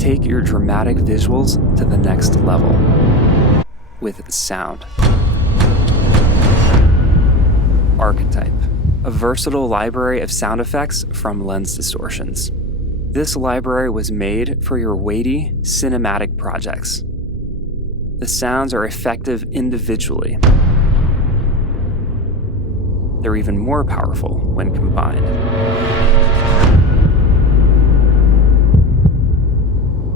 Take your dramatic visuals to the next level with sound. Archetype, a versatile library of sound effects from Lens Distortions. This library was made for your weighty, cinematic projects. The sounds are effective individually. They're even more powerful when combined.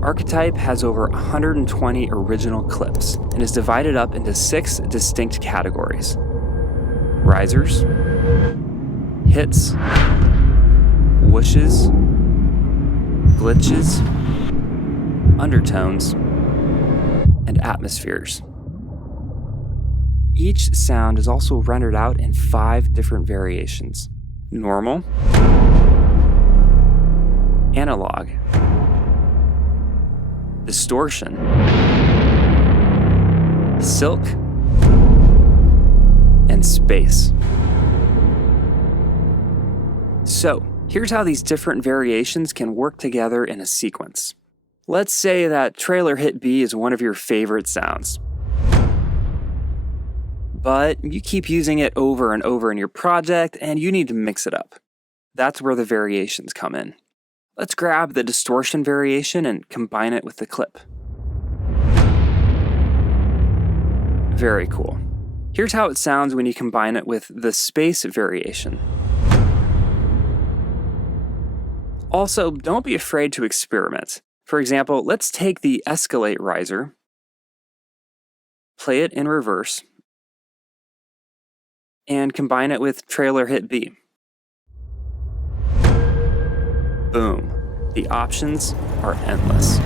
Archetype has over 120 original clips and is divided up into 6 distinct categories: risers, hits, whooshes, glitches, undertones, and atmospheres. Each sound is also rendered out in 5 different variations: normal, analog, distortion, silk, and space. So, here's how these different variations can work together in a sequence. Let's say that trailer hit B is one of your favorite sounds, but you keep using it over and over in your project and you need to mix it up. That's where the variations come in. Let's grab the distortion variation and combine it with the clip. Very cool. Here's how it sounds when you combine it with the space variation. Also, don't be afraid to experiment. For example, let's take the escalate riser, play it in reverse, and combine it with trailer hit B. Boom. The options are endless.